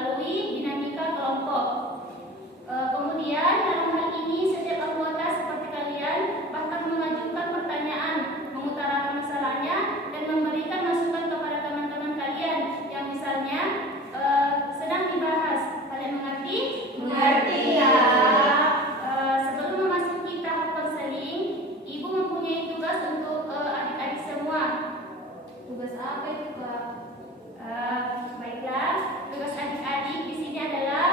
melalui dinamika kelompok. Kemudian dalam hal ini setiap anggota seperti kalian bahkan mengajukan pertanyaan, mengutarakan masalahnya, dan memberikan masukan kepada teman-teman kalian yang misalnya sedang dibahas. Kalian mengerti? Mengerti ya. Sebelum memasuki tahap konseling, Ibu mempunyai tugas untuk adik-adik semua. Tugas apa itu, Kak? Baiklah, tugas adik-adik di sini adalah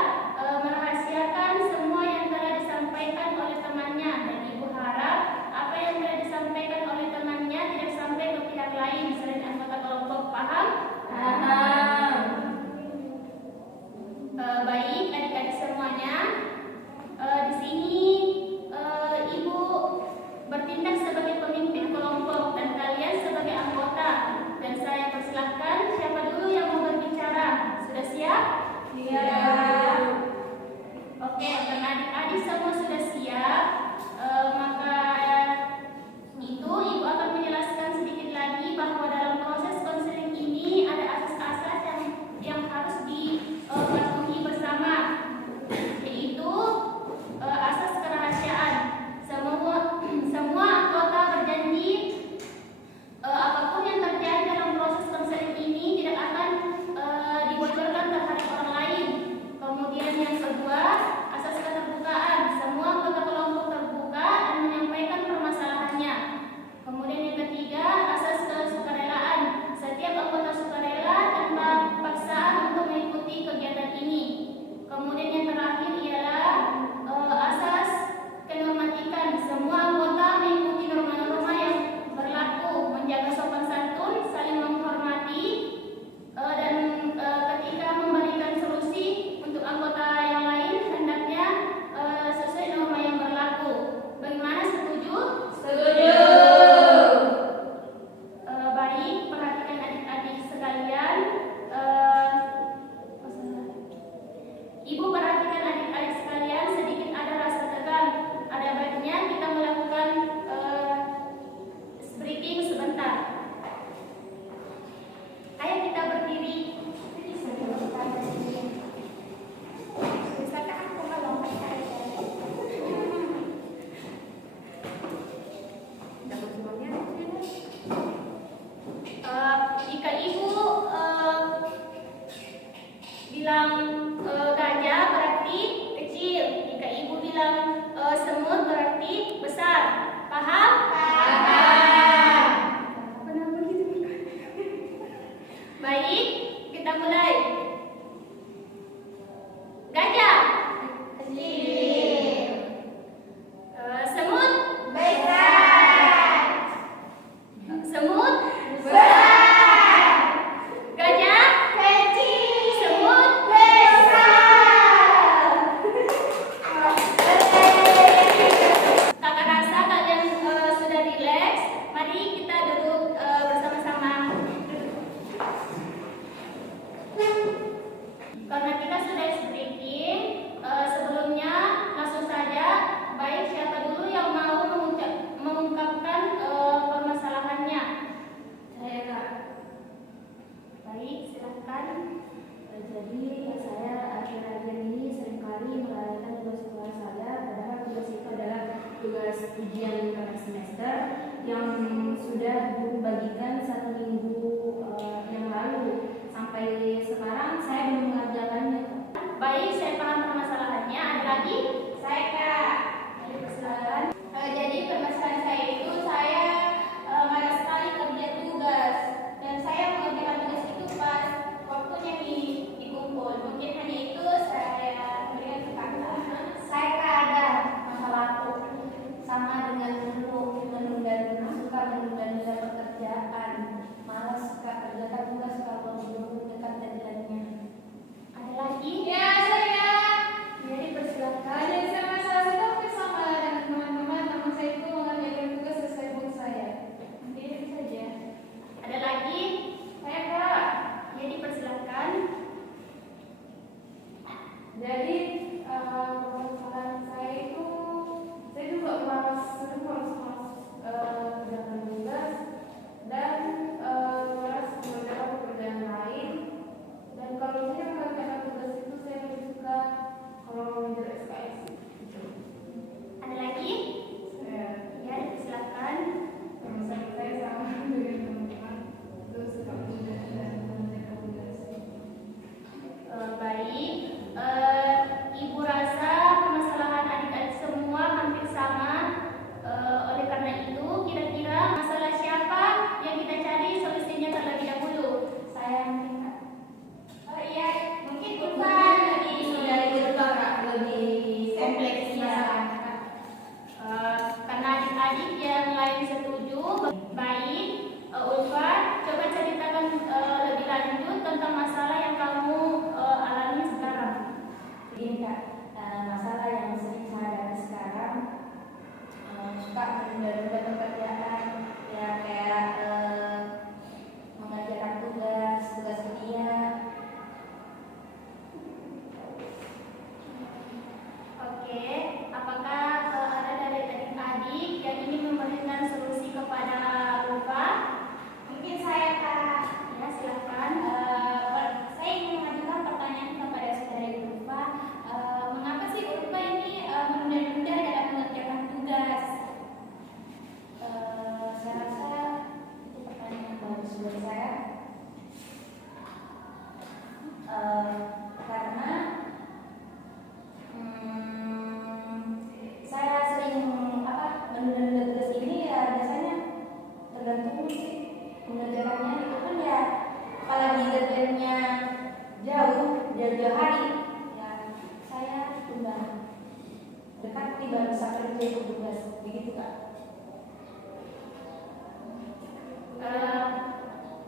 bagi tugas, begitu Kak.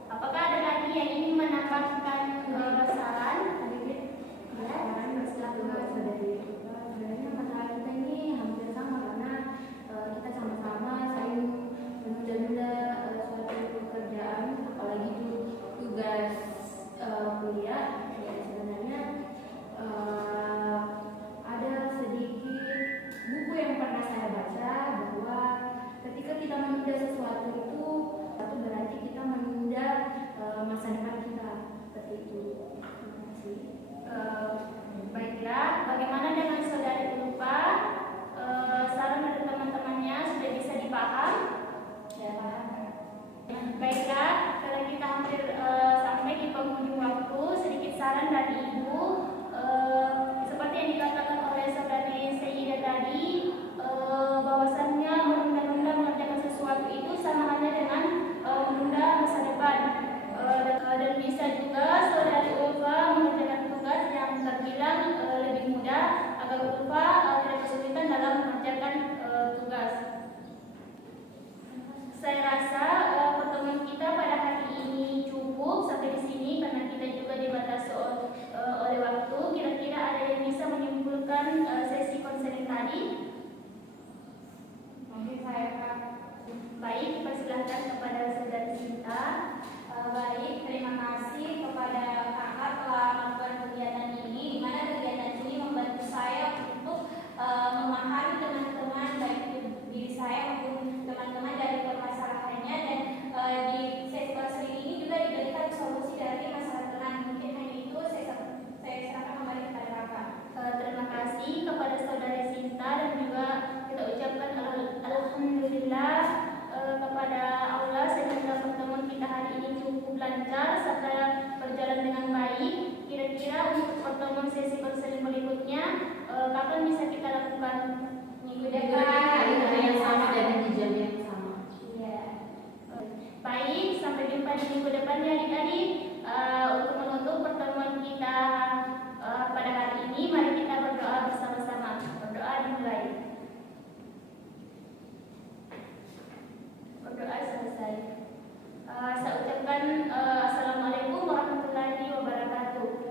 Apakah ada lagi yang ingin menambahkan saran? Sebenarnya masalah kita ini hampir sama karena kita sama-sama saling menunda-nunda suatu pekerjaan, apalagi tugas kuliah. Ya, sebenarnya ada sedikit buku yang pernah saya baca bahwa ketika kita menunda sesuatu itu berarti kita menunda masa depan kita, seperti itu. Terima kasih. Baiklah, bagaimana dengan saudari Ulfa? Saran dari teman-temannya sudah bisa dipaham? Ya, paham. Baiklah, karena kita hampir sampai di penghujung waktu, sedikit saran dari Ibu. Seperti yang dikatakan oleh saudari Seyida tadi, bahwasannya menunda-nunda mengerjakan sesuatu itu sama halnya dengan menunda masa depan. Dan bisa juga saudari Ulfa mengerjakan tugas yang terbilang lebih mudah agar Ulfa tidak kesulitan dalam mengerjakan tugas. Saya rasa pertemuan kita pada hari ini cukup sampai di sini karena kita juga dibatasi oleh waktu. Kira-kira ada yang bisa menyimpulkan sesi konseling tadi? Mungkin saya Kak. Baik, persilahkan kepada saudari Sinta. Baik, terima kasih kepada kakak telah melakukan kegiatan ini, di mana kegiatan ini membantu saya untuk memahami teman-teman, baik diri saya maupun teman-teman dari permasalahannya, dan di sesi konseling ini juga diberikan solusi dari masalah teman. Mungkin hanya itu saya serahkan kembali kepada kakak. Terima kasih kepada saudari Sinta dan juga kita ucapkan alhamdulillah kepada Allah sehingga pertemuan kita hari ini cukup lancar serta berjalan dengan baik. Kira-kira untuk pertemuan sesi konseling berikutnya kapan bisa kita lakukan? Minggu depan yang sama dan di jam yang sama. Iya. Baik, sampai jumpa di minggu depan ya adik-adik. Untuk menutup pertemuan kita pada hari ini, mari kita berdoa bersama-sama. Berdoa dimulai. Berdoa selesai. Saya ucapkan assalamualaikum warahmatullahi wabarakatuh.